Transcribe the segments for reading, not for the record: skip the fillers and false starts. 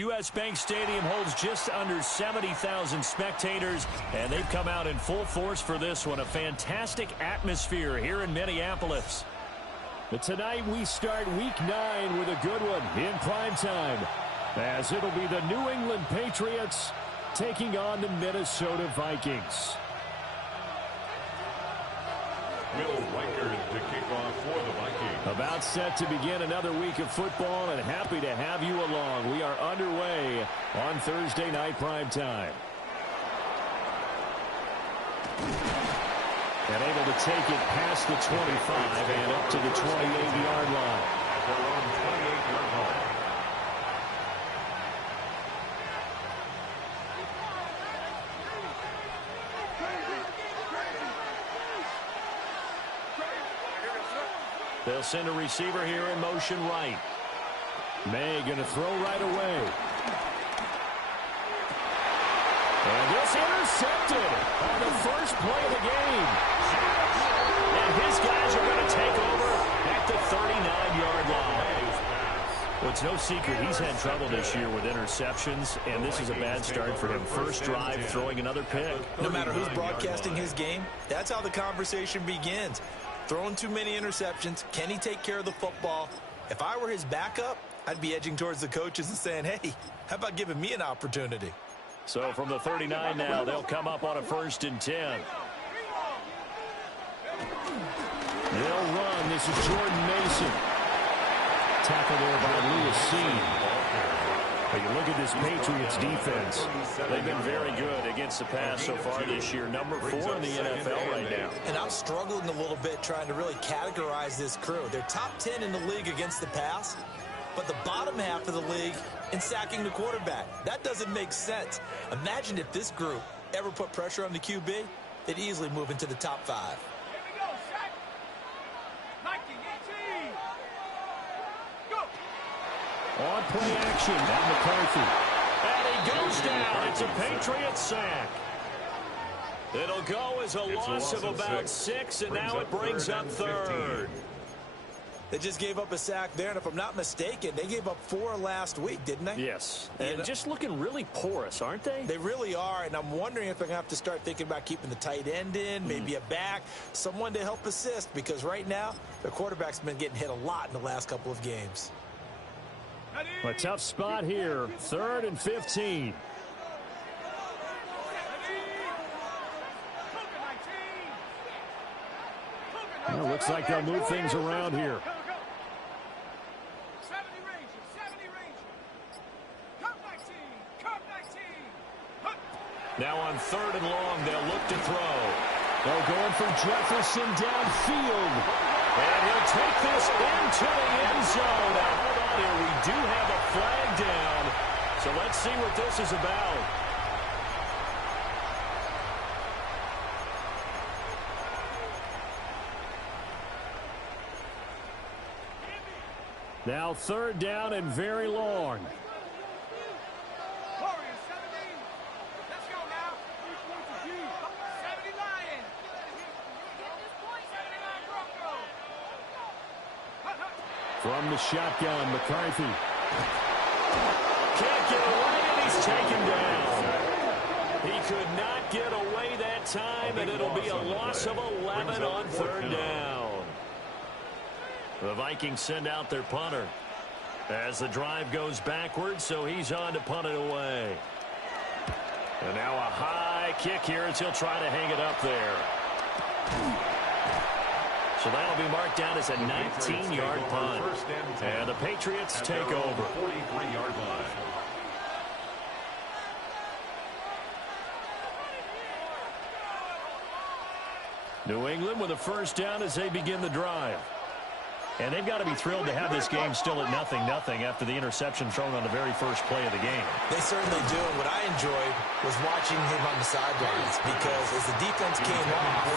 U.S. Bank Stadium holds just under 70,000 spectators, and they've come out in full force for this one. A fantastic atmosphere here in Minneapolis. But tonight we start Week 9 with a good one in prime time, as it'll be the New England Patriots taking on the Minnesota Vikings. Will Riker to kick off for the Vikings. About set to begin another week of football, and happy to have you along. We are underway on Thursday night prime time. And able to take it past the 25 and up to the 28-yard line. At their own 28-yard line. They'll send a receiver here in motion right. May going to throw right away. And this intercepted on the first play of the game. And his guys are going to take over at the 39-yard line. Well, it's no secret he's had trouble this year with interceptions, and this is a bad start for him. First drive, throwing another pick. No matter who's broadcasting his game, that's how the conversation begins. Throwing too many interceptions. Can he take care of the football? If I were his backup, I'd be edging towards the coaches and saying, hey, how about giving me an opportunity? So from the 39 now, they'll come up on a 1st and 10. They'll run. This is Jordan Mason. Tackle there by Lewis Seen. But you look at this Patriots defense. They've been very good against the pass so far this year. Number 4 in the NFL right now. And I'm struggling a little bit trying to really categorize this crew. They're top 10 in the league against the pass, but the bottom half of the league in sacking the quarterback. That doesn't make sense. Imagine if this group ever put pressure on the QB, they'd easily move into the top 5. On play action, now McCarthy. And he goes down. It's a Patriots sack. It'll go as a loss of about 6, and now it brings up 3rd. They just gave up a sack there, and if I'm not mistaken, they gave up 4 last week, didn't they? Yes, and just looking really porous, aren't they? They really are, and I'm wondering if they're going to have to start thinking about keeping the tight end in, maybe a back, someone to help assist, because right now, their quarterback's been getting hit a lot in the last couple of games. A tough spot here, 3rd and 15. Well, looks like they'll move things around here. Now on 3rd and long, they'll look to throw. They're going for Jefferson downfield. And he'll take this into the end zone. Now, hold on here. We do have a flag down. So let's see what this is about. Now 3rd down and very long. From the shotgun, McCarthy. Can't get away, and he's taken down. He could not get away that time, and it'll be a loss of 11 on 3rd down. The Vikings send out their punter as the drive goes backwards, so he's on to punt it away. And now a high kick here as he'll try to hang it up there. So that'll be marked down as a 19-yard punt. And the Patriots take over. 43-yard line. New England with a 1st down as they begin the drive. And they've got to be thrilled to have this game still at 0-0 after the interception thrown on the very first play of the game. They certainly do. And what I enjoyed was watching him on the sidelines, because as the defense came off,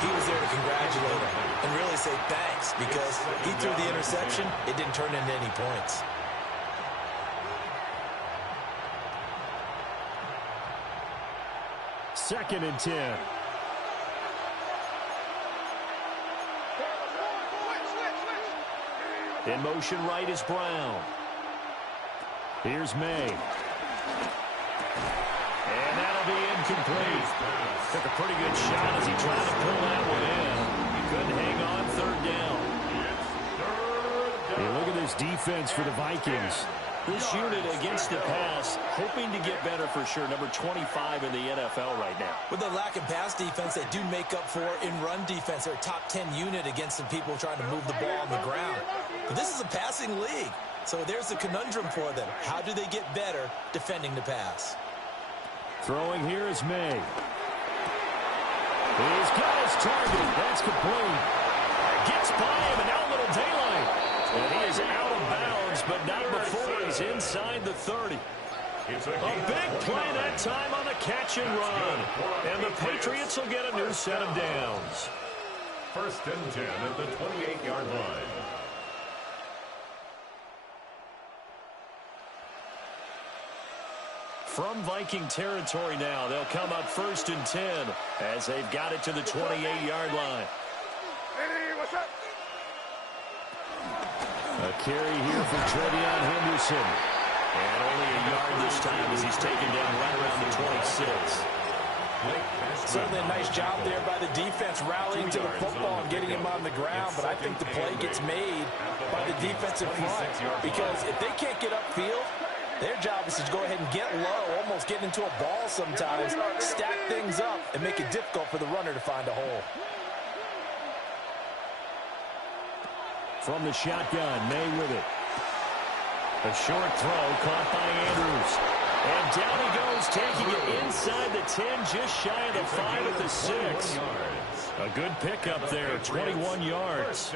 he was there to congratulate him and really say thanks, because he threw the interception. It didn't turn into any points. Second and 10. In motion right is Brown. Here's May. And that'll be incomplete. Took a pretty good shot as he tried to pull that one in. He couldn't hang on third down. Hey, look at this defense for the Vikings. This unit against the pass, hoping to get better for sure. Number 25 in the NFL right now. With the lack of pass defense, they do make up for in run defense. They're a top 10 unit against some people trying to move the ball on the ground. But this is a passing league. So there's the conundrum for them. How do they get better defending the pass? Throwing here is May. He's got his target. That's complete. Gets by him, and now a little daylight. And he is out of bounds, but not before he's inside the 30. A big play that time on the catch and run. And the Patriots will get a new set of downs. 1st and 10 at the 28-yard line. From Viking territory now, they'll come up 1st and 10 as they've got it to the 28-yard line. A carry here for Trevion Henderson. And only a yard this time as he's taken down right around the 26. Certainly a nice job there by the defense rallying to the football and getting him on the ground, but I think the play gets made by the defensive front because if they can't get upfield, their job is to go ahead and get low, almost get into a ball sometimes, stack things up, and make it difficult for the runner to find a hole. From the shotgun, May with it. A short throw caught by Andrews. And down he goes, taking it inside the 10, just shy of the 5 at the 6. A good pickup there, 21 yards.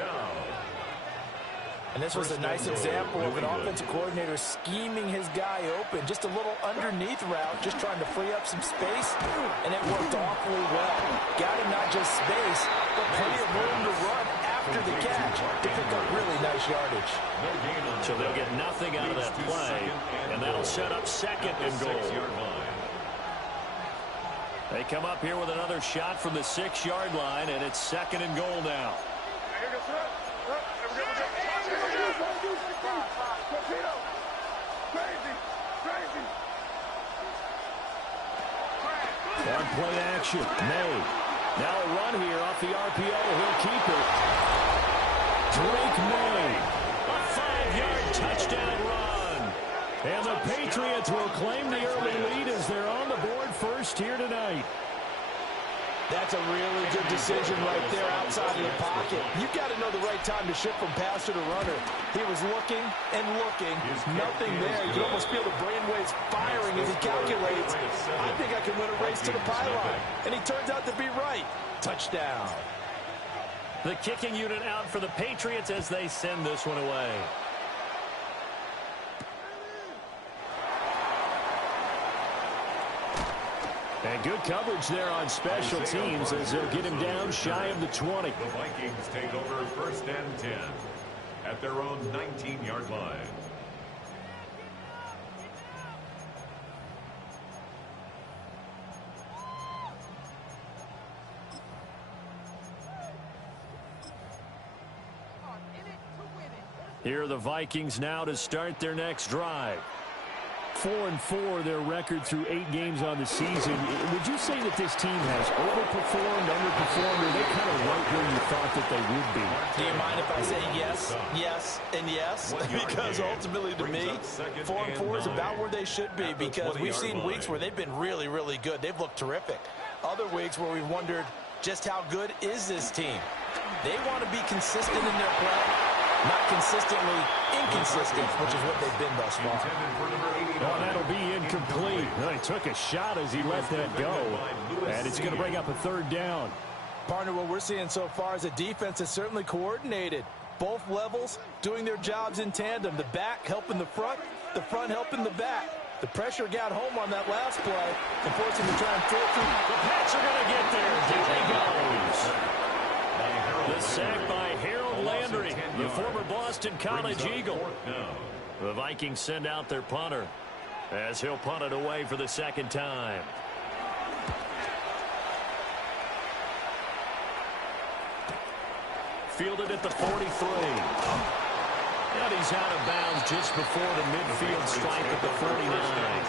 And this was a nice example of an offensive coordinator scheming his guy open. Just a little underneath route, just trying to free up some space, and it worked awfully well. Got him not just space, but plenty of room to run after the catch to pick up really nice yardage. So they'll get nothing out of that play, and that'll set up 2nd and goal. They come up here with another shot from the 6-yard line, and it's 2nd and goal now. On play action, May. Now a run here off the RPO. He'll keep it. Drake May. A 5-yard touchdown run. And the Patriots will claim the early lead as they're on the board first here tonight. That's a really good decision right there outside of the pocket. You've got to know the right time to shift from passer to runner. He was looking and looking. Nothing there. You can almost feel the brainwaves firing as he calculates. I think I can win a race to the pylon. And he turns out to be right. Touchdown. The kicking unit out for the Patriots as they send this one away. And good coverage there on special teams as they'll get him down shy of the 20. The Vikings take over 1st and 10 at their own 19-yard line. Here are the Vikings now to start their next drive. 4-4 their record through 8 games on the season. Would you say that this team has overperformed, underperformed, or are they kind of right where you thought that they would be? Do you mind if I say yes, yes, and yes? Because ultimately to me, 4-4 is about where they should be because we've seen weeks where they've been really, really good. They've looked terrific. Other weeks where we've wondered just how good is this team. They want to be consistent in their play. Not consistently inconsistent, which is what they've been thus far. Oh, that'll be incomplete. Well, he took a shot as he let that go. And it's going to bring up a 3rd down. Partner, what we're seeing so far is a defense that's certainly coordinated. Both levels doing their jobs in tandem. The back helping the front helping the back. The pressure got home on that last play and forced him to try and throw through. The Pats are going to get there. Down he goes. The sack by Harold Landry, the former Boston College Eagle. The Vikings send out their punter as he'll punt it away for the 2nd time. Fielded at the 43. And he's out of bounds just before the midfield stripe at the 49.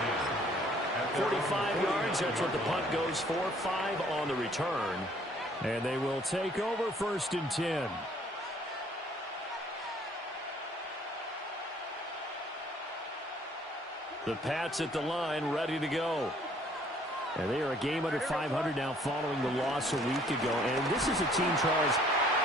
45 yards, that's what the punt goes for. 5 on the return. And they will take over 1st and 10. The Pats at the line, ready to go. And they are a game under 500 now following the loss a week ago. And this is a team, Charles,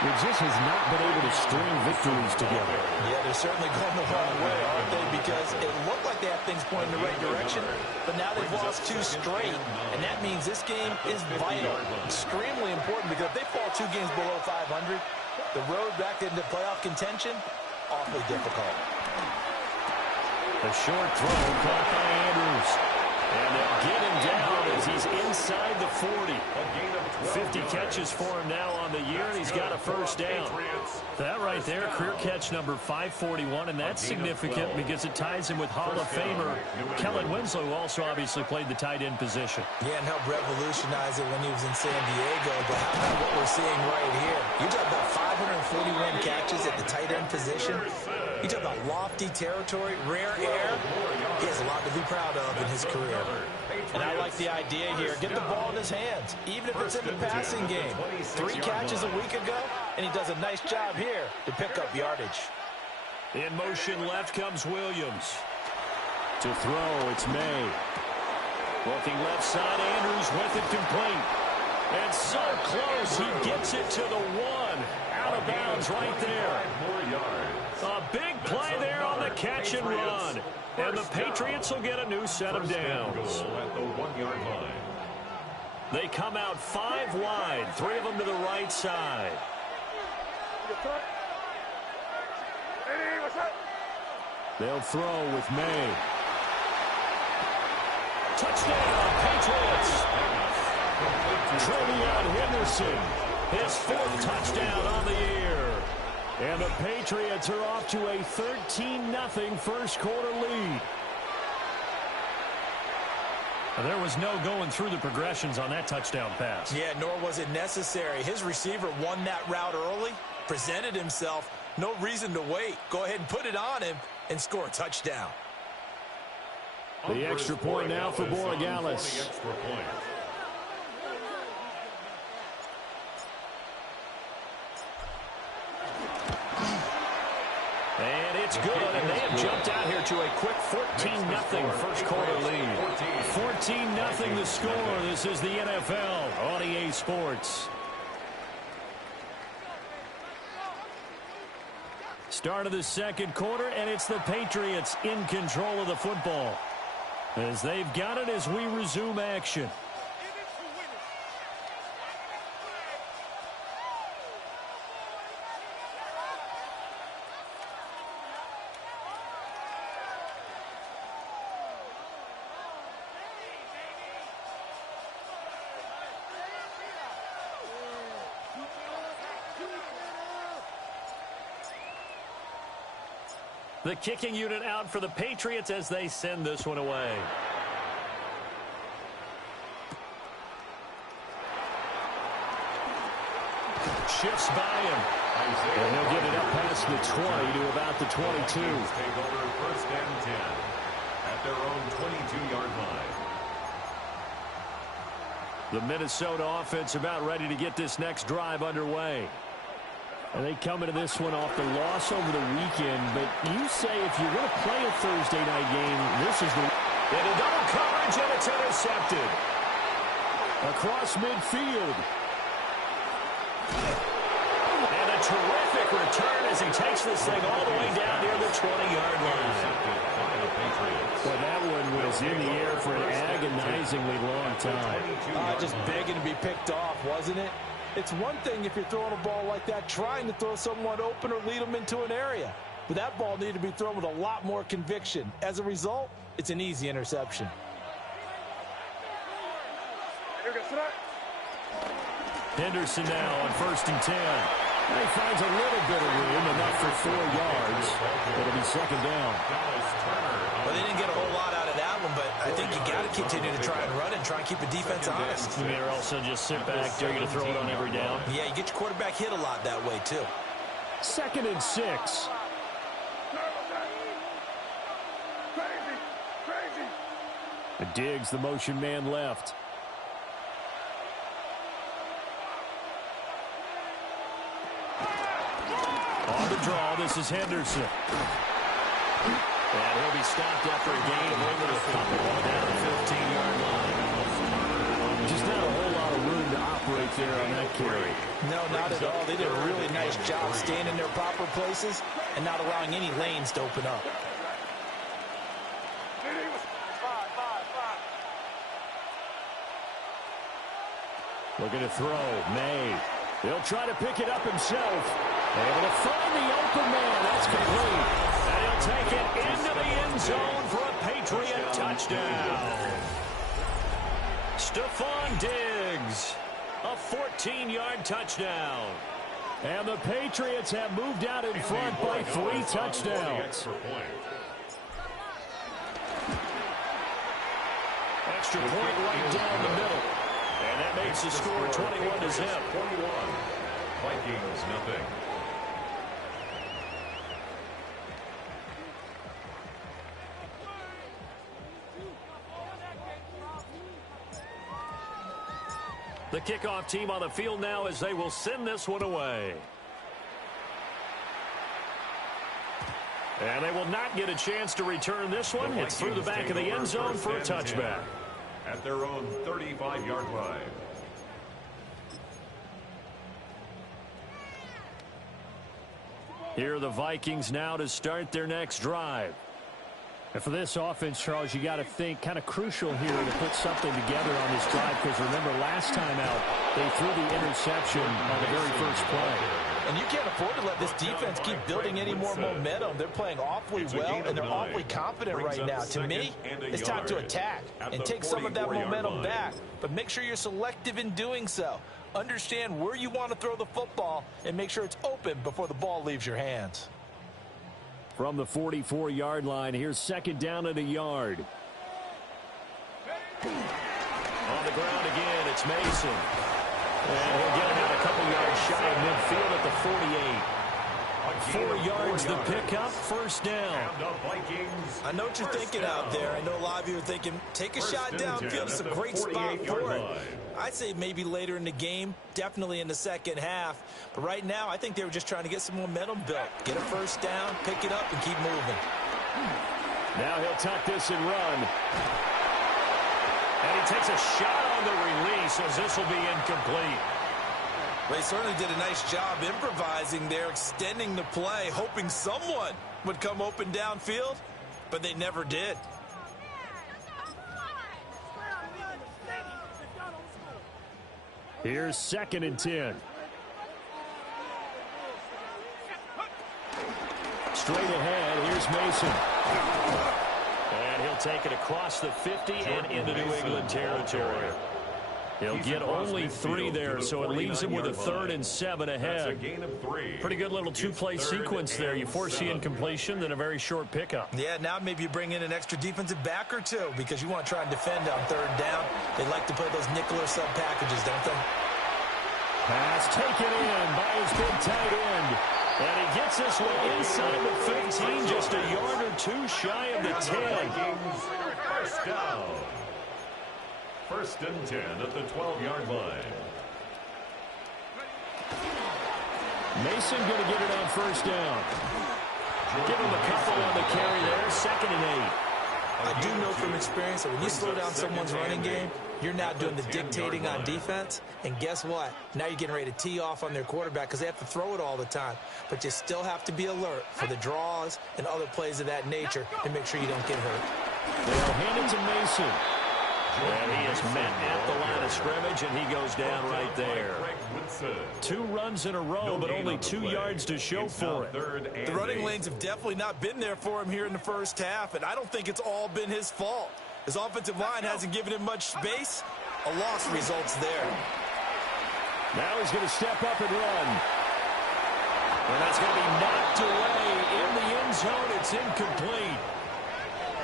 that just has not been able to string victories together. Yeah, they're certainly going the wrong way, aren't they? Because it looked like they had things pointing in the right direction, but now they've lost 2 straight. And that means this game is vital, extremely important, because if they fall 2 games below 500, the road back into playoff contention, awfully difficult. A short throw caught by Andrews. And they'll get him down as he's inside the 40. 50 catches for him now on the year, and he's got a 1st down. That right there, career catch number 541, and that's significant because it ties him with Hall of Famer Kellen Winslow, who also obviously played the tight end position. Yeah, and helped revolutionize it when he was in San Diego. But how about what we're seeing right here? You talk about 541 catches at the tight end position. You talk about lofty territory, rare air. He has a lot to be proud of in his career. And I like the idea here. Get the ball in his hands, even if it's in the passing game. 3 catches a week ago, and he does a nice job here to pick up yardage. In motion left comes Williams. To throw, it's May. Looking left side, Andrews with it complete. And so close, he gets it to the 1. Out of bounds right there. A big play there on the catch and run. And the Patriots will get a new set of downs. They come out 5 wide, 3 of them to the right side. They'll throw with May. Touchdown, Patriots. Trevion Henderson, his 4th touchdown on the year. And the Patriots are off to a 13-0 first quarter lead. And there was no going through the progressions on that touchdown pass. Yeah, nor was it necessary. His receiver won that route early, presented himself. No reason to wait. Go ahead and put it on him and score a touchdown. The extra point now for Borregales. And it's good, and they have jumped out here to a quick 14-0 first quarter lead. 14-0 the score. This is the NFL on EA Sports. Start of the second quarter, and it's the Patriots in control of the football, as they've got it as we resume action. The kicking unit out for the Patriots as they send this one away. Shifts by him. And they'll get it up past the 20 to about the 22. Take over 1st and 10 at their own 22-yard line. The Minnesota offense about ready to get this next drive underway. And they come into this one off the loss over the weekend. But you say if you're going to play a Thursday night game, this is the... And a double coverage, and it's intercepted. Across midfield. And a terrific return as he takes this thing all the way down near the 20-yard line. Well, that one was in the air for an agonizingly long time. Just begging to be picked off, wasn't it? It's one thing if you're throwing a ball like that, trying to throw someone open or lead them into an area. But that ball needed to be thrown with a lot more conviction. As a result, it's an easy interception. Henderson now on 1st and 10. He finds a little bit of room, enough for 4 yards. It'll be 2nd down. Well, they didn't get a whole lot out of that one, but I think you got to continue to try and run and try and keep the defense honest. You may also just sit back, dare you to throw it on every down. Yeah, you get your quarterback hit a lot that way, too. 2nd and 6. Diggs, the motion man left. On the draw, this is Henderson. And he'll be stopped after a gain of only a couple down the 15-yard line. Just not a whole lot of room to operate there on that carry. No, not at all. They did a really nice job staying in their proper places and not allowing any lanes to open up. Looking to throw. May. He'll try to pick it up himself. Able to find the open man. That's complete. And he'll take it into the end zone for a Patriot touchdown. Stephon Diggs, a 14-yard touchdown. And the Patriots have moved out in front by 3 touchdowns. Extra point right down the middle. And that makes the score 21-0. Vikings, nothing. The kickoff team on the field now as they will send this one away. And they will not get a chance to return this one. It's through the back of the end zone for a touchback. At their own 35-yard line. Here are the Vikings now to start their next drive. And for this offense, Charles, you got to think kind of crucial here to put something together on this drive, because remember last time out they threw the interception on the very first play. And you can't afford to let this defense keep building any more momentum. They're playing awfully well, and they're awfully confident right now. To me, it's time to attack and take some of that momentum back. But make sure you're selective in doing so. Understand where you want to throw the football and make sure it's open before the ball leaves your hands. From the 44-yard line, here's second down at a yard. On the ground again, it's Mason. And he'll get about a couple yards shy of midfield at the 48. 4 yards the pickup, first down. I know what you're thinking out there. I know a lot of you are thinking, take a shot downfield. It's a great spot for it. I'd say maybe later in the game, definitely in the second half. But right now, I think they were just trying to get some momentum built. Get a first down, pick it up, and keep moving. Now he'll tuck this and run. And he takes a shot on the release as this will be incomplete. Well, he certainly did a nice job improvising there, extending the play, hoping someone would come open downfield, but they never did. Here's second and 10. Straight ahead, here's Mason. And he'll take it across the 50 and into New England territory. He'll get only 3 there, so it leaves him with a 3rd and 7 ahead. Pretty good little 2-play sequence there. You force the incompletion, then a very short pickup. Yeah, now maybe you bring in an extra defensive back or two because you want to try and defend on 3rd down. They like to play those nickel or sub packages, don't they? Pass taken in by his big tight end. And he gets this one inside the 15, just a yard or 2 shy of the 10. First down. 1st and 10 at the 12-yard line. Mason going to get it on first down. Give him a couple on the carry there, 2nd and 8. I do know from experience that when you slow down someone's running game, you're now doing the dictating on defense. And guess what? Now you're getting ready to tee off on their quarterback because they have to throw it all the time. But you still have to be alert for the draws and other plays of that nature to make sure you don't get hurt. They'll hand it to Mason. And he is met at the line of scrimmage, and he goes down right there. 2 runs in a row, but only 2 yards to show for it. The running lanes have definitely not been there for him here in the first half, and I don't think it's all been his fault. His offensive line hasn't given him much space. A loss results there. Now he's going to step up and run. And that's going to be knocked away in the end zone. It's incomplete.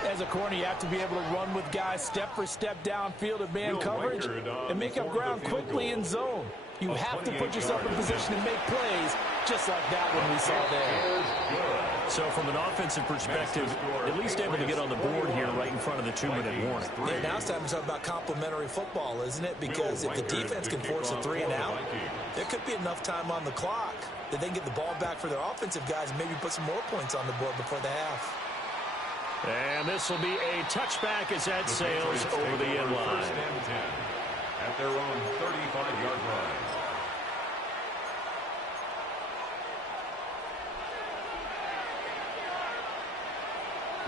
As a corner, you have to be able to run with guys step for step downfield of man coverage and make up ground quickly in zone. You have to put yourself in position to make plays just like that one we saw there. So from an offensive perspective, at least able to get on the board here right in front of the 2-minute warning. Yeah, now it's time to talk about complementary football, isn't it? Because if the defense can force a 3 and out, there could be enough time on the clock that they can get the ball back for their offensive guys and maybe put some more points on the board before the half. And this will be a touchback as that sails over the end line. First and 10 at their own 35-yard line.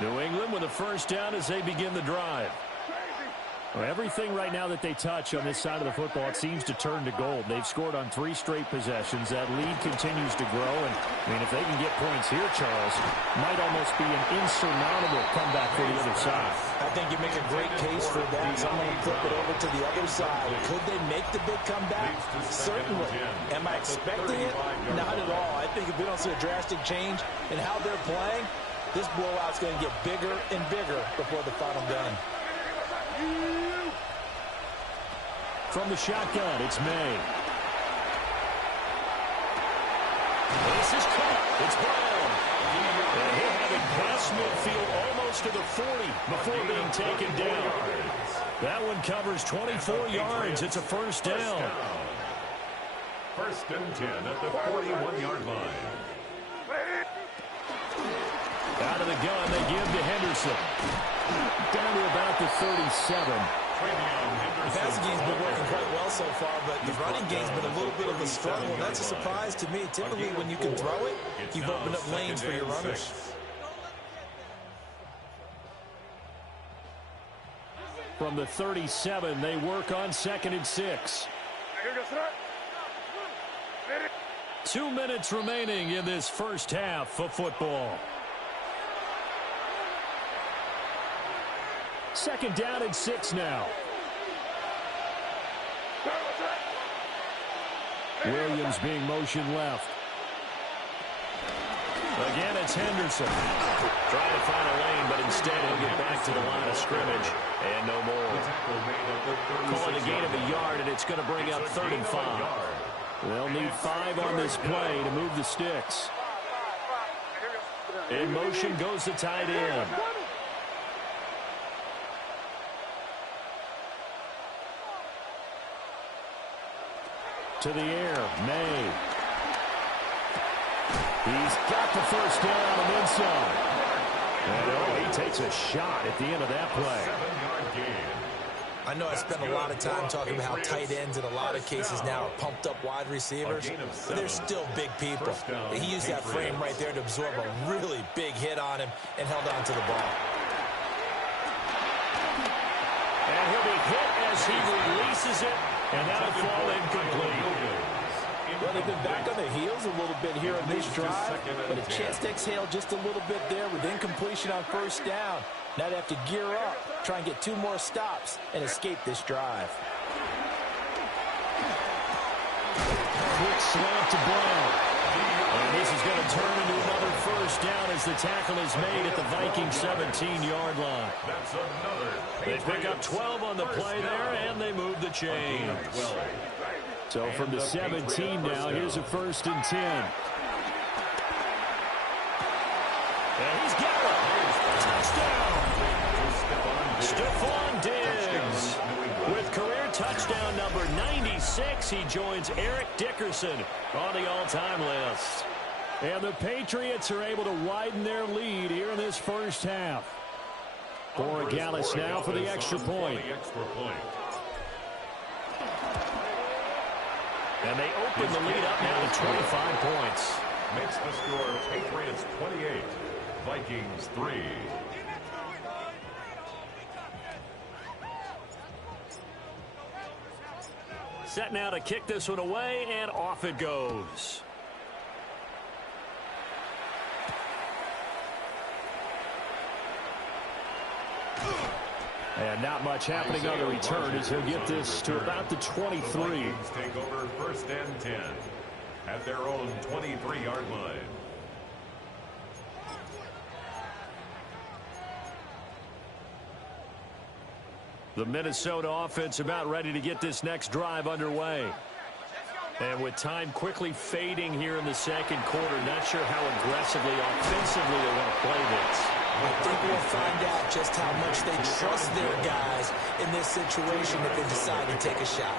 New England with a first down as they begin the drive. Well, everything right now that they touch on this side of the football, it seems to turn to gold. They've scored on 3 straight possessions. That lead continues to grow. And, I mean, if they can get points here, Charles, might almost be an insurmountable comeback for the other side. I think you make a great case for that. So I'm going to flip it over to the other side. Could they make the big comeback? Certainly. Am I expecting it? Not at all. I think if we don't see a drastic change in how they're playing, this blowout's going to get bigger and bigger before the final gun. From the shotgun, it's May. This is caught. It's Brown. And he'll have it past midfield almost to the 40 before being taken down. That one covers 24 yards. It's a first down. First and 10 at the 41-yard line. Out of the gun, they give to Henderson. Down to about the 37. The passing game's been working quite well so far, but the running game's been a little bit of a struggle, and that's a surprise to me. Typically, when you can throw it, you've opened up lanes for your runners. From the 37, they work on 2nd and 6. 2 minutes remaining in this first half of football. 2nd down and 6 now. Williams being motioned left. Again, it's Henderson. Trying to find a lane, but instead he'll get back to the line of scrimmage. And no more. Calling a gain of a yard, and it's going to bring up 3rd and 5. They'll need 5 on this play to move the sticks. In motion goes the tight end. To the air, May. He's got the first down and inside. And he takes a shot at the end of that play. I know I spent a lot of time talking about how tight ends in a lot of cases now are pumped up wide receivers, but they're still big people. He used that frame right there to absorb a really big hit on him and held on to the ball. And he'll be hit as he releases it, and that'll fall incomplete. Well, they've been back on their heels a little bit here on this drive, but a chance to exhale just a little bit there with incompletion on first down. Now they have to gear up, try and get 2 more stops, and escape this drive. Quick slant to Brown. And this is going to turn into another first down as the tackle is made at the Vikings 17-yard line. They pick up 12 on the play there, and they move the chains. So from the 17 now, here's a 1st and 10. And he's got it. Touchdown. Stephon Diggs with career touchdown number 96. He joins Eric Dickerson on the all-time list. And the Patriots are able to widen their lead here in this first half. Borregales now for the extra point. And they open the lead up now to 25 points. Makes the score Patriots 28, Vikings 3. Set now to kick this one away, and off it goes. And not much happening on the return as he'll get this to about the 23. The Vikings take over 1st and 10 at their own 23-yard line. The Minnesota offense about ready to get this next drive underway. And with time quickly fading here in the second quarter, not sure how aggressively, offensively they want to play this. I think we'll find out just how much they trust their guys in this situation if they decide to take a shot.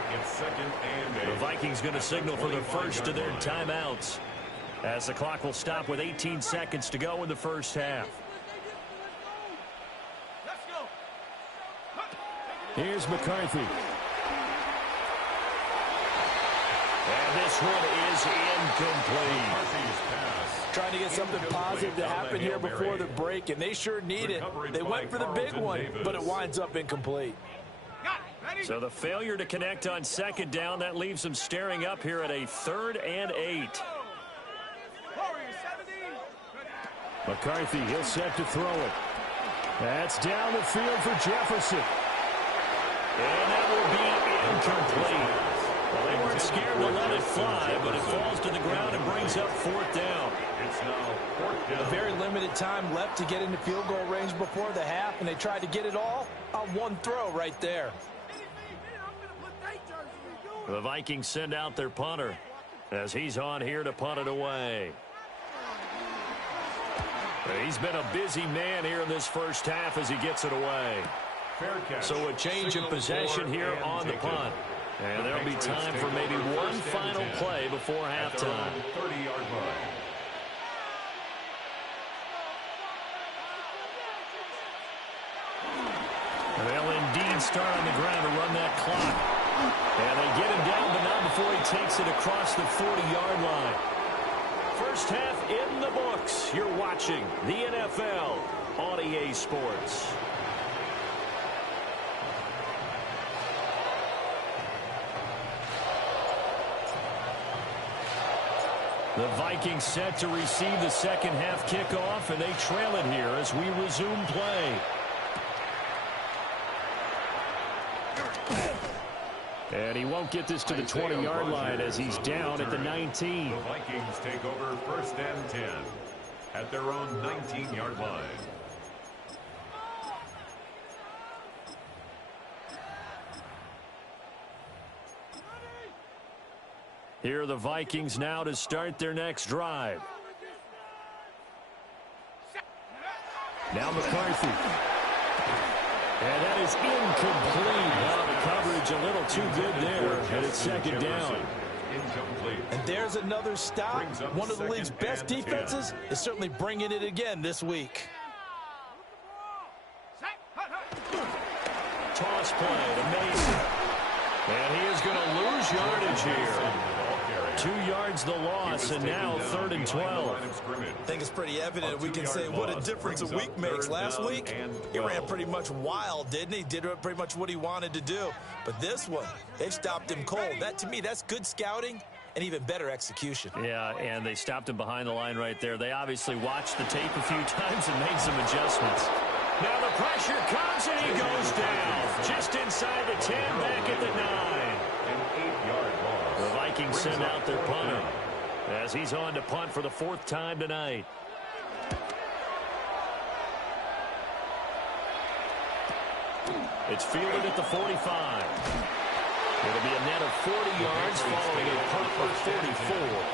The Vikings going to signal for the first of their timeouts, as the clock will stop with 18 seconds to go in the first half. Here's McCarthy. And this one is incomplete. Trying to get something positive to happen here before the break, and they sure need it. They went for the big one, but it winds up incomplete. So the failure to connect on second down, that leaves them staring up here at a 3rd and 8. McCarthy, he'll set to throw it. That's down the field for Jefferson. And that will be incomplete. Well, they weren't scared to let it fly, but it falls to the ground and brings up 4th down. It's now 4th down. A very limited time left to get into field goal range before the half, and they tried to get it all on one throw right there. The Vikings send out their punter as he's on here to punt it away. He's been a busy man here in this first half as he gets it away. So a change in possession here on the punt. And there'll be time for maybe one final play before halftime. 30-yard line. They'll indeed start on the ground to run that clock. And they get him down, but not before he takes it across the 40-yard line. First half in the books. You're watching the NFL on EA Sports. The Vikings set to receive the second half kickoff, and they trail it here as we resume play. And he won't get this to the 20-yard line as he's down at the 19. The Vikings take over 1st and 10 at their own 19-yard line. Here are the Vikings now to start their next drive. Now McCarthy. And that is incomplete. Now the coverage a little too good there, and it's second down. Incomplete. And there's another stop. One of the league's best defenses is certainly bringing it again this week. Toss play to Mason. And he is going to lose yardage here. 2 yards the loss, and now 3rd and 12. I think it's pretty evident. We can say what a difference a week makes. Last week, he ran pretty much wild, didn't he? Did pretty much what he wanted to do. But this one, they've stopped him cold. That, to me, that's good scouting and even better execution. Yeah, and they stopped him behind the line right there. They obviously watched the tape a few times and made some adjustments. Now the pressure comes, and he goes down. Just inside the 10, back at the 9. An 8-yard loss. The Vikings send out their punter as he's on to punt for the 4th time tonight. It's fielded at the 45. It'll be a net of 40 yards following a punt of 44.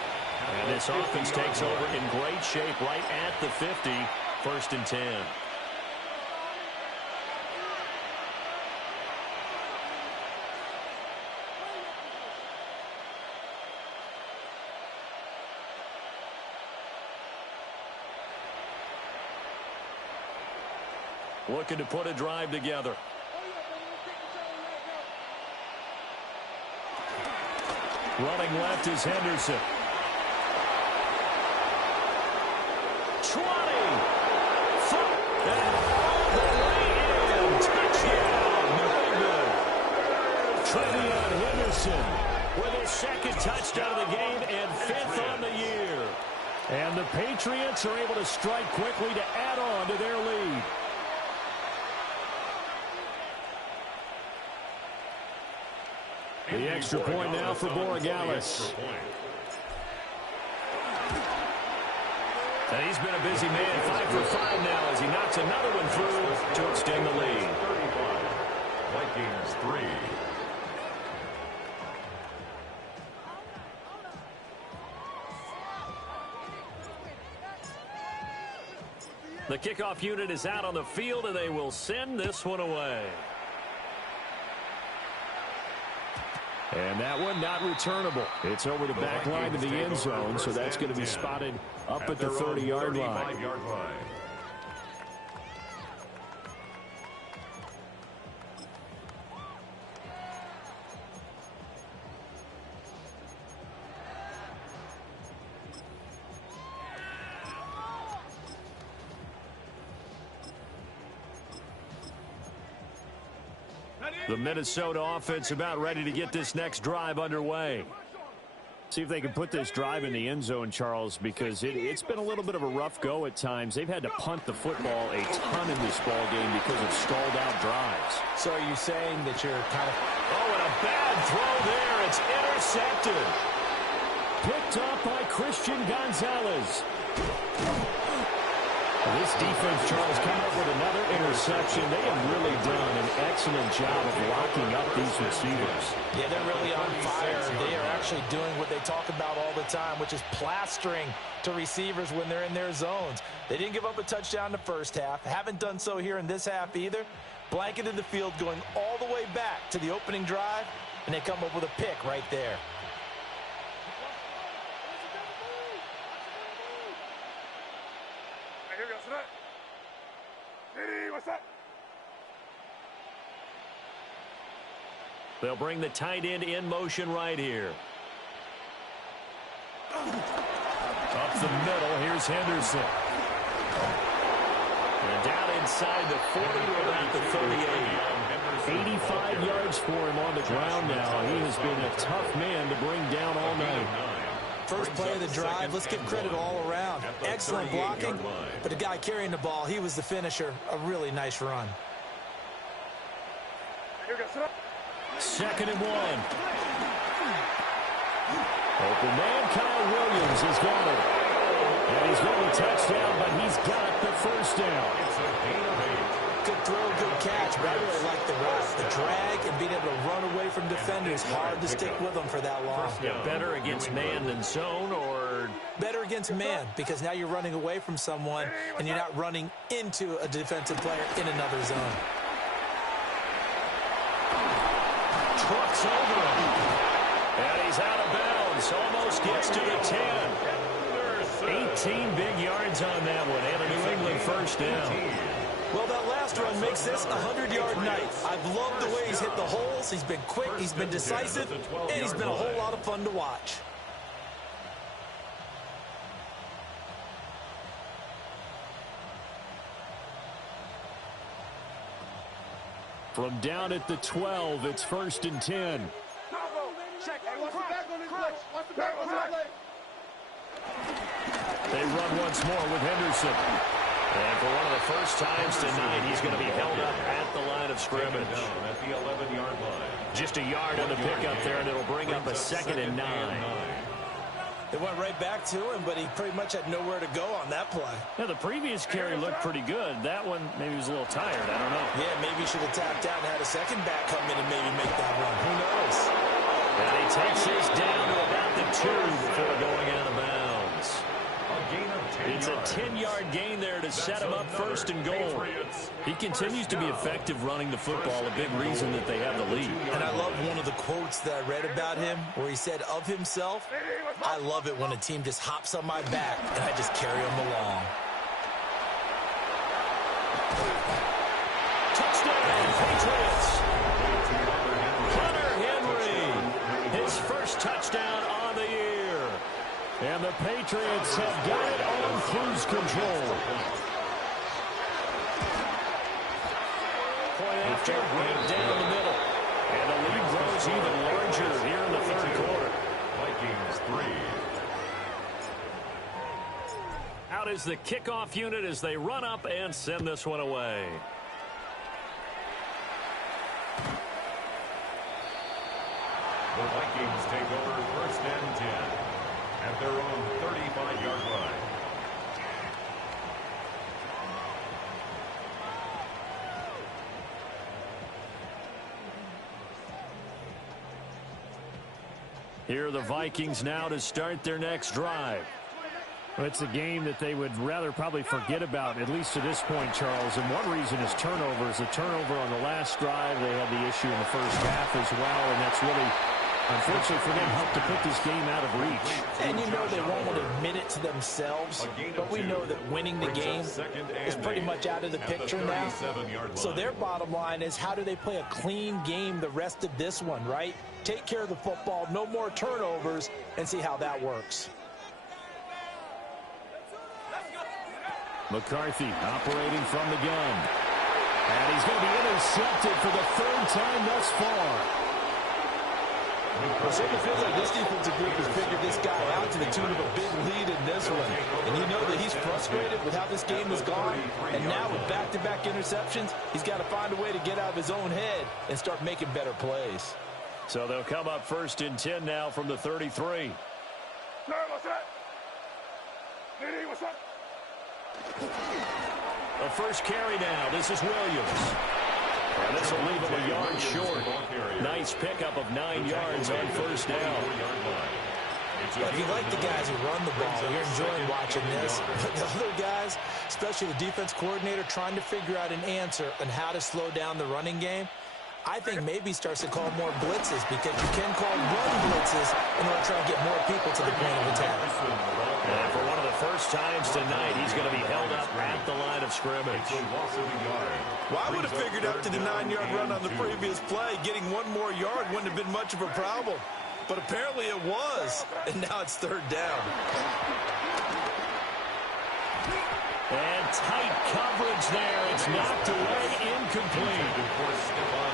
And this offense takes over in great shape right at the 50, 1st and 10. Looking to put a drive together. Running left is Henderson. 20. And all the way in. Touchdown. Very good. Trevion Henderson with his 2nd touchdown of the game and 5th on the year. And the Patriots are able to strike quickly to add on to their lead. The extra point now for Borregales. And he's been a busy man, 5 for 5 now as he knocks another one through to extend the lead. 35. Vikings 3. The kickoff unit is out on the field, and they will send this one away. And that one not returnable. It's over the back line of the end zone, so that's going to be spotted up at the 30-yard line. The Minnesota offense about ready to get this next drive underway. See if they can put this drive in the end zone, Charles, because it's been a little bit of a rough go at times. They've had to punt the football a ton in this ball game because of stalled out drives. So are you saying that you're kind of... Oh, and a bad throw there. It's intercepted. Picked up by Christian Gonzalez. This defense, Charles, coming up with another interception. They have really done an excellent job of locking up these receivers. Yeah, they're really on fire. They are actually doing what they talk about all the time, which is plastering to receivers when they're in their zones. They didn't give up a touchdown in the first half. Haven't done so here in this half either. Blanketed the field going all the way back to the opening drive, and they come up with a pick right there. They'll bring the tight end in motion right here. Up the middle, here's Henderson. And down inside the 40 to about the 38. 85 yards for him on the ground now. He has been a tough man to bring down all night. First play of the drive, let's give credit all around. Excellent blocking, but the guy carrying the ball, he was the finisher. A really nice run. Second and 1. Open man, Kyle Williams has got it. And he's going to touchdown, but he's got the first down. Good throw, good catch, but I really like the route. The drag and being able to run away from defenders, hard to stick with them for that long. Yeah, better against man than zone, or... Better against man, because now you're running away from someone and you're not running into a defensive player in another zone. Trucks over him. And he's out of bounds. Almost gets to the 10. 18 big yards on that one. And a New England first down. Well, that last run makes this a 100-yard night. I've loved the way he's hit the holes. He's been quick, he's been decisive, and he's been a whole lot of fun to watch. From down at the 12, it's 1st and 10. They run once more with Henderson. And for one of the first times tonight, he's going to be held up at the line of scrimmage. At the 11-yard line. Just a yard on the pickup there, and it'll bring up a 2nd and 9. They went right back to him, but he pretty much had nowhere to go on that play. Yeah, the previous carry looked pretty good. That one, maybe he was a little tired. I don't know. Yeah, maybe he should have tapped out and had a second back come in and maybe make that run. Who knows? And he takes this down to about the 2 before going out of bounds. It's a 10-yard gain there to set him up 1st and goal. He continues to be effective running the football, a big reason that they have the lead. And I love one of the quotes that I read about him where he said of himself, I love it when a team just hops on my back and I just carry them along. Touchdown, Patriots. Hunter Henry, his first touchdown on the year. And the Patriots have got it on cruise control. Point after, right down the middle. And the lead grows even larger here in the 3rd quarter. Vikings 3. Out is the kickoff unit as they run up and send this one away. The Vikings take over 1st and 10 at their own 35-yard line. Here are the Vikings now to start their next drive. Well, it's a game that they would rather probably forget about, at least to this point, Charles. And one reason is turnovers. A turnover on the last drive. They had the issue in the first half as well, and that's really, unfortunately for them, helped to put this game out of reach. And you know they won't admit it to themselves, but we know that winning the game is pretty much out of the picture now. So their bottom line is, how do they play a clean game the rest of this one, right? Take care of the football, no more turnovers, and see how that works. McCarthy operating from the gun. And he's going to be intercepted for the third time thus far. Well, it feels like this defensive group has figured this guy out to the tune of a big lead in this one. And you know that he's frustrated with how this game has gone. And now with back-to-back interceptions, he's got to find a way to get out of his own head and start making better plays. So they'll come up 1st and 10 now from the 33. The first carry now. This is Williams. And this will leave him a yard short. Nice pickup of 9 yards on 1st down. Well, if you like the guys who run the ball, you're enjoying watching this. But the other guys, especially the defense coordinator, trying to figure out an answer on how to slow down the running game, I think maybe starts to call more blitzes, because you can call run blitzes in order to try and get more people to the point of attack. And for one of the first times tonight, he's going to be held up at the line of scrimmage. Well, I would have figured up to the 9-yard run on the previous play. Getting one more yard wouldn't have been much of a problem. But apparently it was. And now it's 3rd down. And tight coverage there. It's knocked away, incomplete.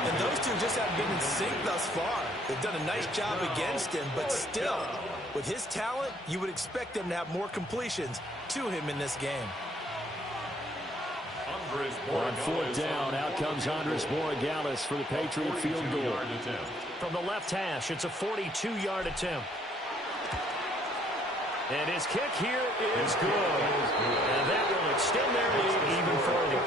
And those two just haven't been in sync thus far. They've done a nice job against him, but still, with his talent, you would expect them to have more completions to him in this game. On 4th down, out comes Andres Borregales for the Patriot field goal. From the left hash, it's a 42-yard attempt. And his kick here is good. And that will extend their lead even further.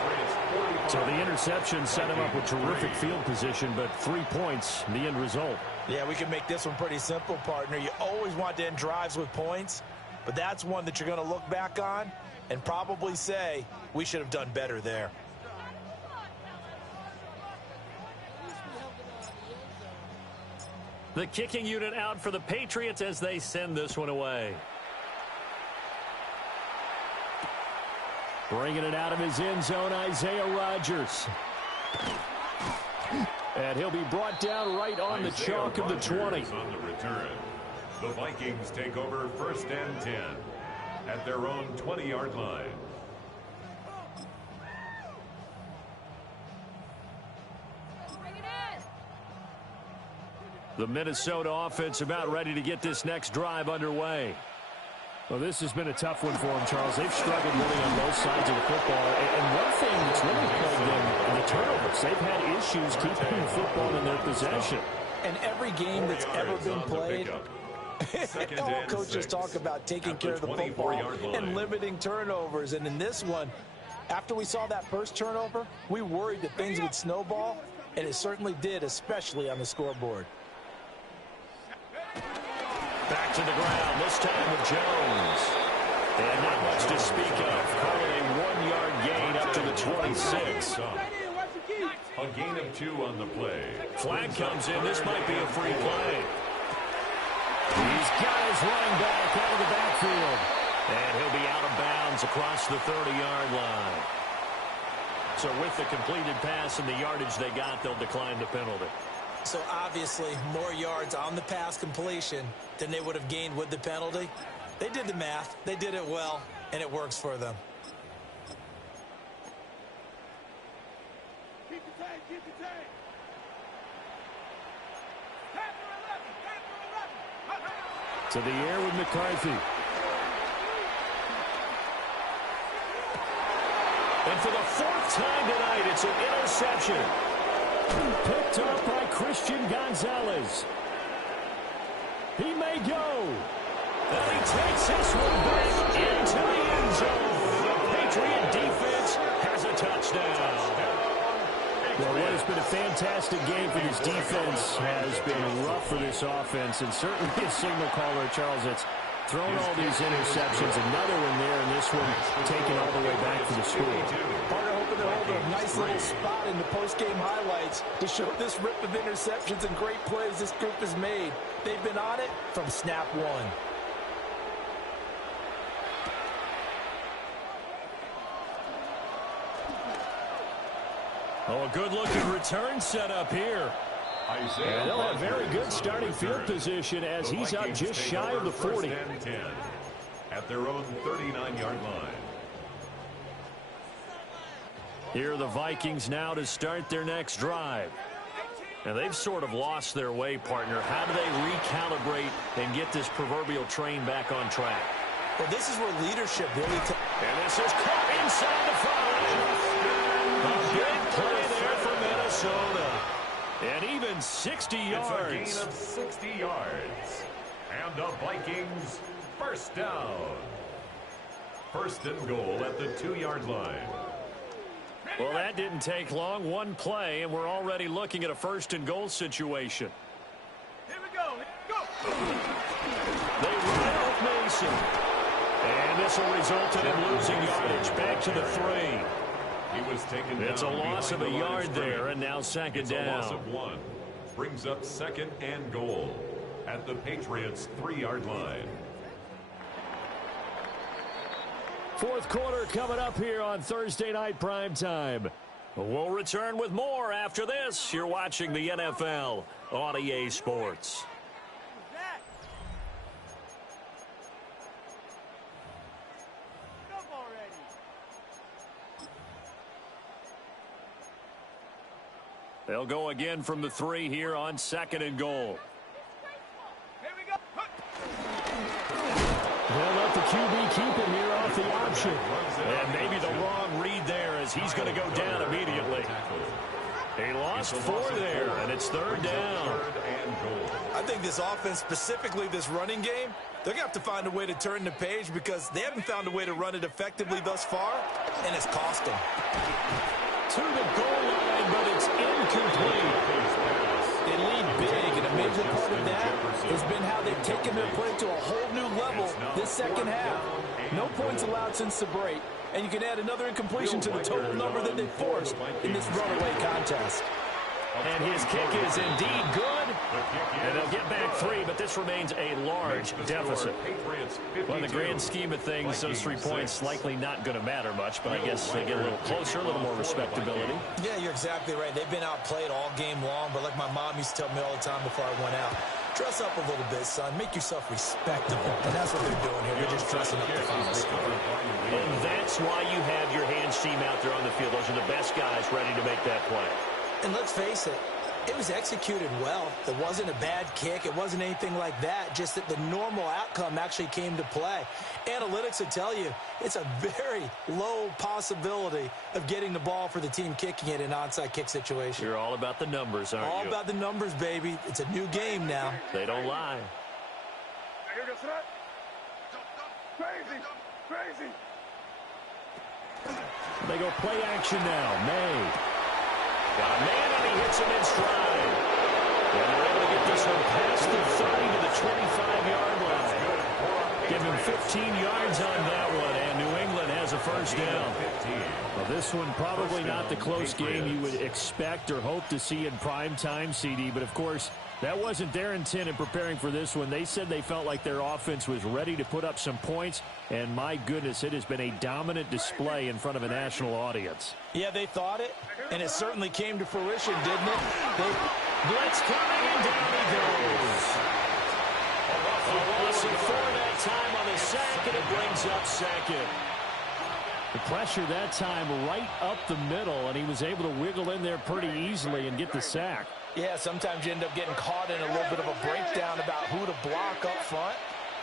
So the interception set him up with terrific field position, but 3 points, the end result. Yeah, we can make this one pretty simple, partner. You always want to end drives with points, but that's one that you're going to look back on and probably say, we should have done better there. The kicking unit out for the Patriots as they send this one away. Bringing it out of his end zone, Isaiah Rodgers. And he'll be brought down right on the chalk of the 20. On the return. The Vikings take over 1st and 10 at their own 20-yard line. The Minnesota offense about ready to get this next drive underway. Well, this has been a tough one for them, Charles. They've struggled really on both sides of the football. And one thing that's really plagued them, the turnovers. They've had issues keeping the football in their possession. And every game that's ever been played, all coaches talk about taking care of the football and limiting turnovers. And in this one, after we saw that first turnover, we worried that things would snowball, and it certainly did, especially on the scoreboard. Back to the ground, this time with Jones. And not much to speak of. Call it a 1-yard gain up to the 26. A gain of 2 on the play. Flag comes in. This might be a free play. He's got his running back out of the backfield. And he'll be out of bounds across the 30-yard line. So with the completed pass and the yardage they got, they'll decline the penalty. So obviously more yards on the pass completion than they would have gained with the penalty. They did the math. They did it well, and it works for them. To the air with McCarthy. And for the 4th time tonight, it's an interception. Picked up by Christian Gonzalez. He may go. And he takes this one back into the end zone. The Patriot defense has a touchdown. Well, what has been a fantastic game for this defense has been rough for this offense, and certainly a signal caller, Charles, that's Throwing all these interceptions, another one there, and this one taken all the way back for the score. Partner hoping to hold a nice little spot in the post-game highlights to show this rip of interceptions and great plays this group has made. They've been on it from snap one. Oh, a good-looking return set up here. And they'll have very good starting field position as he's out just shy of the 40. At their own 39-yard line. Here are the Vikings now to start their next drive. Now, they've sort of lost their way, partner. How do they recalibrate and get this proverbial train back on track? Well, this is where leadership really... And this is caught inside the 5. A big play there for Minnesota. And even 60 yards. It's a gain of 60 yards. And the Vikings first down. First and goal at the 2-yard line. Well, that didn't take long. One play, and we're already looking at a first and goal situation. Here we go. They run it off Mason. And this will result in him losing yardage. Back to the 3. He was taken down. It's a loss of a yard there, and now second down. It's a loss of 1. Brings up second and goal at the Patriots' 3-yard line. Fourth quarter coming up here on Thursday Night Primetime. We'll return with more after this. You're watching the NFL on EA Sports. They'll go again from the 3 here on second and goal. Here we go. They'll let the QB keep it here off the option. And maybe the wrong read there as he's going to go down immediately. He lost 4 there, and it's third down. I think this offense, specifically this running game, they're going to have to find a way to turn the page because they haven't found a way to run it effectively thus far, and it's cost them. To the goal line, but it's incomplete. They lead big, and a major part of that has been how they've taken their play to a whole new level this second half. No points allowed since the break, and you can add another incompletion to the total number that they forced in this runaway contest. And his kick is indeed good. And they'll get back 3, but this remains a large deficit. Well, in the grand scheme of things, those 3 points likely not going to matter much, but I guess they get a little closer, a little more respectability. Yeah, you're exactly right. They've been outplayed all game long, but like my mom used to tell me all the time before I went out, dress up a little bit, son. Make yourself respectable. And that's what they're doing here. They're just dressing up the final score. And that's why you have your hands team out there on the field. Those are the best guys ready to make that play. And let's face it, it was executed well. It wasn't a bad kick. It wasn't anything like that. Just that the normal outcome actually came to play. Analytics will tell you it's a very low possibility of getting the ball for the team kicking it in an onside kick situation. You're all about the numbers, aren't you? All about the numbers, baby. It's a new game now. They don't lie. Crazy. They go play action now. May. Got a man, and he hits him in stride. And they're able to get this one past the 30 to the 25-yard line. Give him 15 yards on that one, and New England has a first down. Well, this one probably not the close game you would expect or hope to see in prime time, CD, but of course, that wasn't their intent in preparing for this one. They said they felt like their offense was ready to put up some points, and my goodness, it has been a dominant display in front of a national audience. Yeah, they thought it, and it certainly came to fruition, didn't it? Blitz coming, and down he goes. A loss of 4 that time on the sack, and it brings up second. The pressure that time right up the middle, and he was able to wiggle in there pretty easily and get the sack. Yeah, sometimes you end up getting caught in a little bit of a breakdown about who to block up front,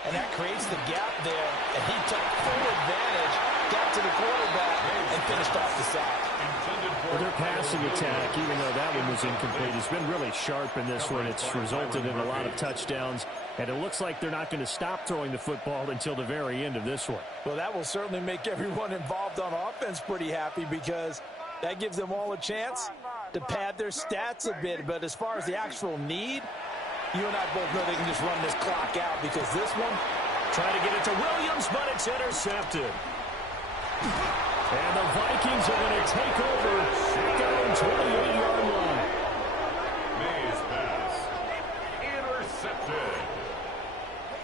and that creates the gap there, and he took full advantage, got to the quarterback, and finished off the sack. Well, their passing attack, even though that one was incomplete, has been really sharp in this one. It's resulted in a lot of touchdowns, and it looks like they're not going to stop throwing the football until the very end of this one. Well, that will certainly make everyone involved on offense pretty happy because that gives them all a chance to pad their stats a bit. But as far as the actual need, you and I both know they can just run this clock out because this one, Trying to get it to Williams, but it's intercepted. And the Vikings are going to take over at their own 28-yard line. May's pass intercepted.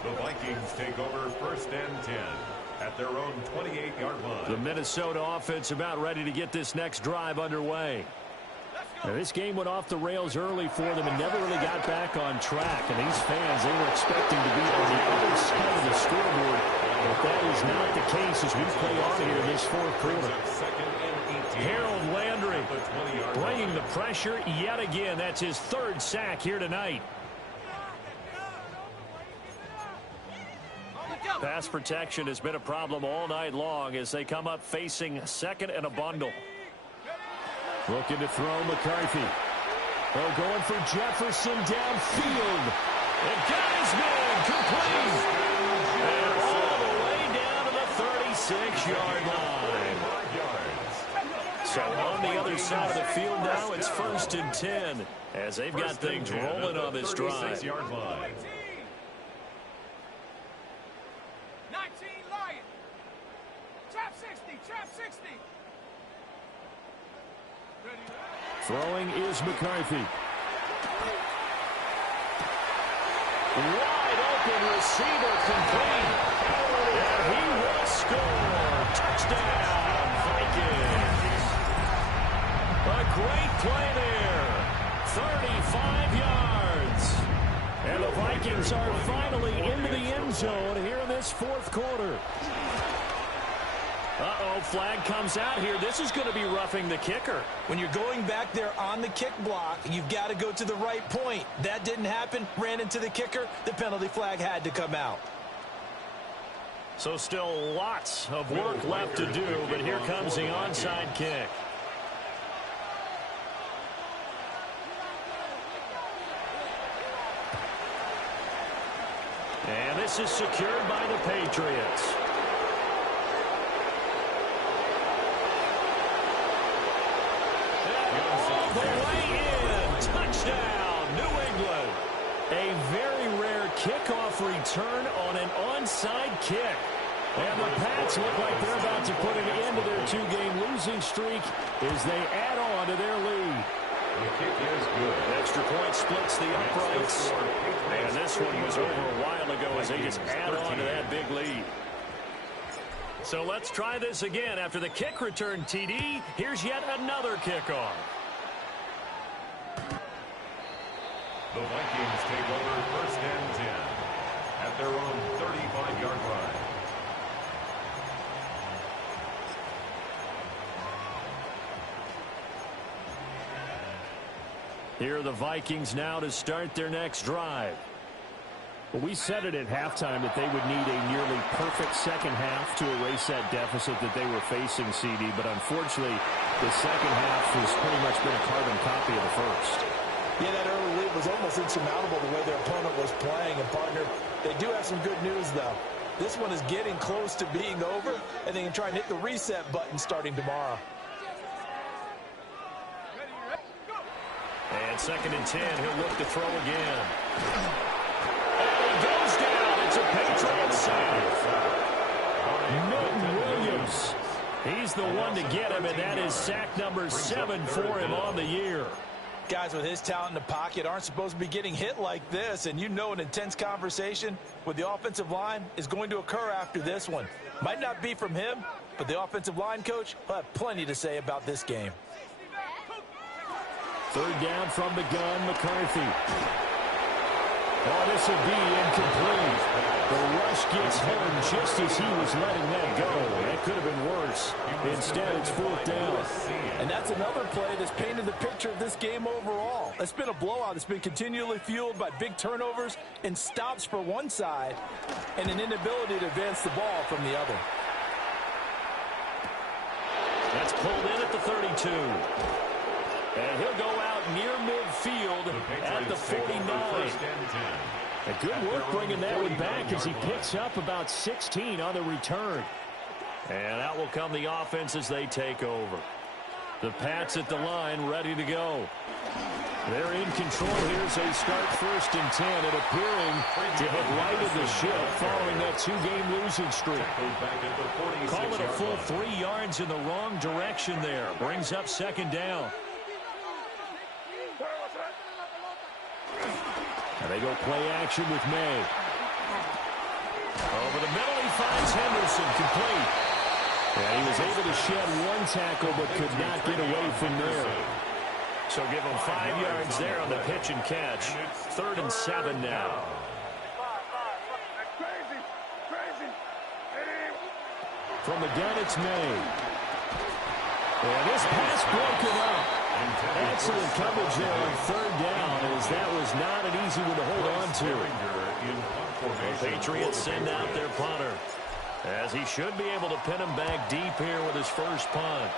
The Vikings take over 1st and 10 at their own 28-yard line. The Minnesota offense about ready to get this next drive underway. Now, this game went off the rails early for them and never really got back on track. And these fans, they were expecting to be on the other side of the scoreboard. But that is not the case as we play on here in this 4th quarter. Harold Landry bringing the pressure yet again. That's his 3rd sack here tonight. Pass protection has been a problem all night long as they come up facing 2nd and a bundle. Looking to throw McCarthy. Oh, going for Jefferson downfield. It got his man complete. And all the way down to the 36-yard line. So on the other side of the field now, it's 1st and 10 as they've got things rolling on this drive. 19 Lion. Trap 60, trap 60. Throwing is McCarthy. Wide open receiver complete. And he will score. Touchdown, Vikings. A great play there. 35 yards. And the Vikings are finally into the end zone here in this 4th quarter. Uh-oh, flag comes out here. This is going to be roughing the kicker. When you're going back there on the kick block, you've got to go to the right point. That didn't happen. Ran into the kicker. The penalty flag had to come out. So still lots of work left to do, but here comes the onside kick. And this is secured by the Patriots. All the way in. Touchdown, New England. A very rare kickoff return on an onside kick. And the Pats look like they're about to put an end to their 2-game losing streak as they add on to their lead. The kick is good. Extra point splits the uprights. And this one was over a while ago as they just add on to that big lead. So let's try this again. After the kick return TD, here's yet another kickoff. The Vikings take over 1st and 10 at their own 35-yard line. Here are the Vikings now to start their next drive. Well, we said it at halftime that they would need a nearly perfect second half to erase that deficit that they were facing, CD. But unfortunately, the second half has pretty much been a carbon copy of the first. Yeah, that early lead was almost insurmountable the way their opponent was playing. And, partner, they do have some good news, though. This one is getting close to being over, and they can try and hit the reset button starting tomorrow. And 2nd and 10, he'll look to throw again. And he goes down. It's a Patriot save. Milton Williams. He's the one to get him, and that is sack number 7 for him on the year. Guys with his talent in the pocket aren't supposed to be getting hit like this, and you know an intense conversation with the offensive line is going to occur after this one. Might not be from him, but the offensive line coach will have plenty to say about this game. 3rd down from the gun, McCarthy. Oh, this will be incomplete. The rush gets home just as he was letting that go. That could have been worse. Instead, it's 4th down. And that's another play that's painted the picture of this game overall. It's been a blowout. It's been continually fueled by big turnovers and stops for one side and an inability to advance the ball from the other. That's pulled in at the 32. And he'll go out near midfield at the 49. A good work bringing that one back as he picks up about 16 on the return. And out will come the offense as they take over. The Pats at the line ready to go. They're in control here as they start 1st and 10 and appearing to have righted the ship following that 2-game losing streak. Call it a full 3 yards in the wrong direction there. Brings up 2nd down. And they go play action with May. Over the middle, he finds Henderson complete. And he was able to shed 1 tackle but could not get away from there. So give him 5 yards there on the pitch and catch. 3rd and 7 now. From the gun, it's May. And this pass broken up. Excellent coverage there on 3rd down, as that was not an easy one to hold on to. The Patriots send out their punter, as he should be able to pin him back deep here with his first punt.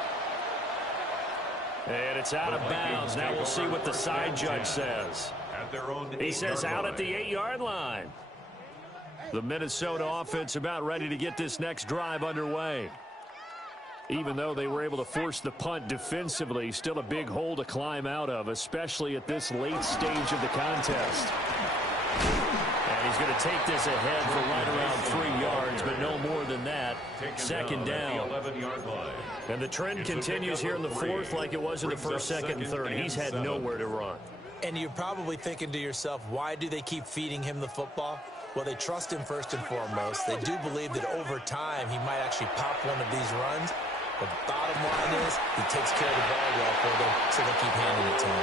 And it's out of bounds. Now we'll see what the side judge says. He says out at the 8-yard line. The Minnesota offense about ready to get this next drive underway. Even though they were able to force the punt defensively, still a big hole to climb out of, especially at this late stage of the contest. And he's going to take this ahead for right around 3 yards, but no more than that. 2nd down. And the trend continues here in the 4th like it was in the 1st, 2nd, and 3rd. He's had nowhere to run. And you're probably thinking to yourself, why do they keep feeding him the football? Well, they trust him first and foremost. They do believe that over time he might actually pop one of these runs. But the bottom line is he takes care of the ball well for them, so they keep handing it to him.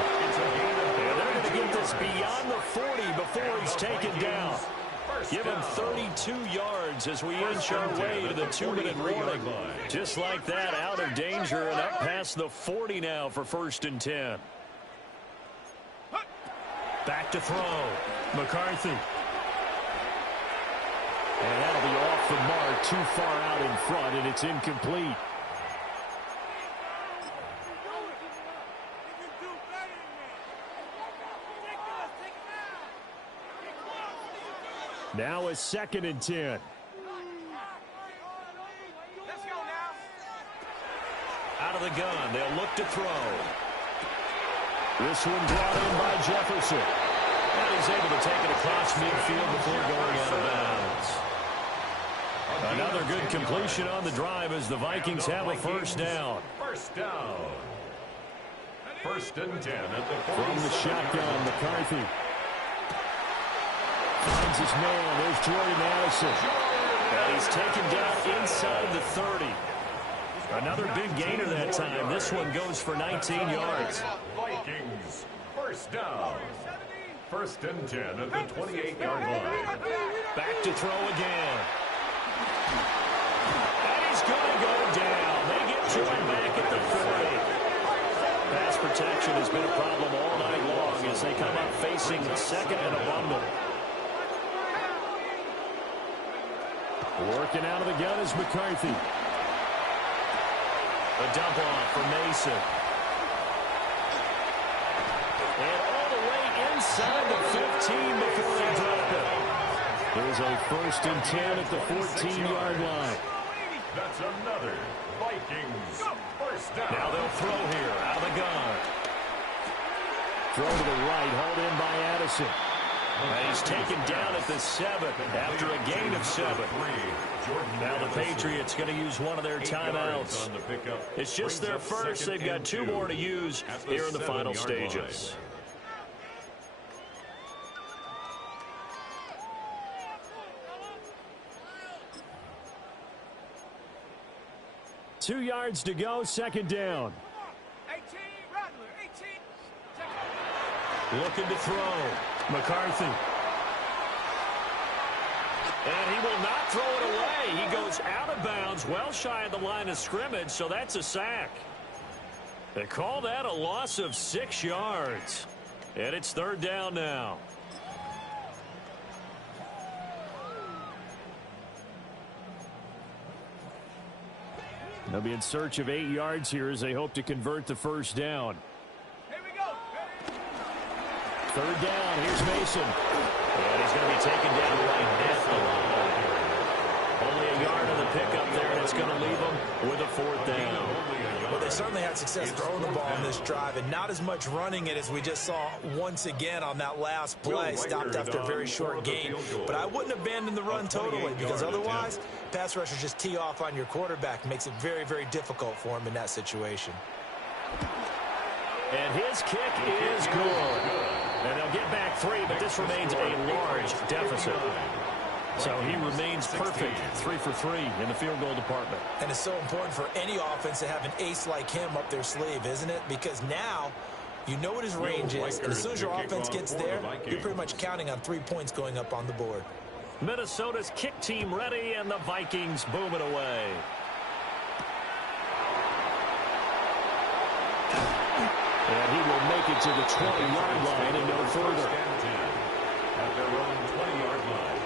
And they're going to get this beyond the 40 before he's taken down. Give him 32 yards as we inch our way to the 2-minute warning. Just like that, out of danger and up past the 40 now for 1st and 10. Back to throw. McCarthy. And that'll be off the mark, too far out in front, and it's incomplete. Now a 2nd and 10. Let's go now. Out of the gun, they'll look to throw. This one brought in by Jefferson. And he's able to take it across midfield before going out of bounds. Another good completion on the drive as the Vikings have a 1st down. 1st down. 1st and 10 at the 40. From the shotgun, McCarthy. Finds his man. There's Jordan Addison. And he's taken down inside the 30. Another big gainer that time. This one goes for 19 yards. Vikings, 1st down. 1st and 10 at the 28-yard line. Back to throw again. And he's going to go down. They get Jordan back at the 40. Pass protection has been a problem all night long as they come up facing 2nd and a bundle. Working out of the gun is McCarthy. A dump off for Mason. And all the way inside the 15 before they drop it. There's a 1st and 10 at the 14-yard line. That's another Vikings 1st down. Now they'll throw here out of the gun. Throw to the right, hauled in by Addison. And he's taken down at the 7 after a gain of 7. Now the Patriots going to use one of their timeouts. It's just their first. They've got 2 more to use here in the final stages. Two yards to go, 2nd down. 18, Rattler, 18. Looking to throw. McCarthy. And he will not throw it away. He goes out of bounds, well shy of the line of scrimmage, so that's a sack. They call that a loss of 6 yards. And it's 3rd down now. They'll be in search of 8 yards here as they hope to convert the 1st down. Here we go. 3rd down. Here's Mason. And he's going to be taken down right at the line. Only a yard on the pickup there, and it's going to leave them with a 4th down. Well, they certainly had success throwing the ball on this drive, and not as much running it as we just saw once again on that last play. Stopped after a very short gain. But I wouldn't abandon the run totally, because otherwise, pass rushers just tee off on your quarterback. Makes it very, very difficult for him in that situation. And his kick is good. And they'll get back 3, but this remains a large deficit. So he remains perfect, 3 for 3 in the field goal department. And it's so important for any offense to have an ace like him up their sleeve, isn't it? Because now you know what his range is, and as soon as your offense gets there, you're pretty much counting on 3 points going up on the board. Minnesota's kick team ready, and the Vikings boom it away. And he will make it to the 20-yard line and no further. At their own 20-yard line.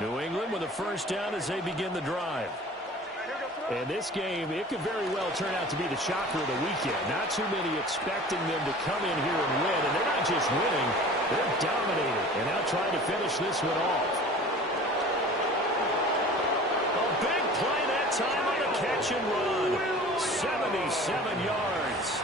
New England with a 1st down as they begin the drive. And this game, it could very well turn out to be the shocker of the weekend. Not too many expecting them to come in here and win. And they're not just winning, they're dominating. And now trying to finish this one off. A big play that time on a catch and run. 77 yards.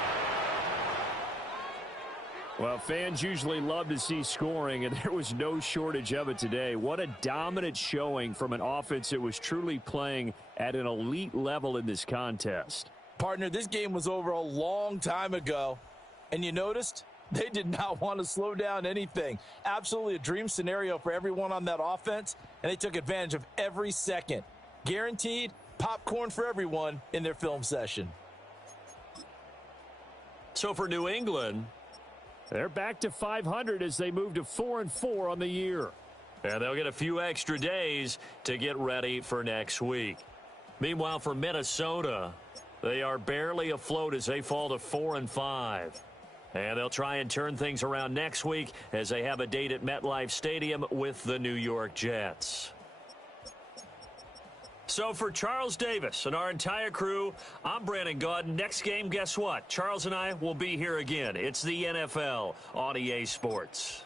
Well, fans usually love to see scoring, and there was no shortage of it today. What a dominant showing from an offense that was truly playing at an elite level in this contest. Partner, this game was over a long time ago, and you noticed they did not want to slow down anything. Absolutely a dream scenario for everyone on that offense, and they took advantage of every second. Guaranteed popcorn for everyone in their film session. So for New England, they're back to 500 as they move to 4-4 on the year. and they'll get a few extra days to get ready for next week. Meanwhile, for Minnesota, they are barely afloat as they fall to 4-5. And they'll try and turn things around next week as they have a date at MetLife Stadium with the New York Jets. So for Charles Davis and our entire crew, I'm Brandon Gaudin. Next game, guess what? Charles and I will be here again. It's the NFL on EA Sports.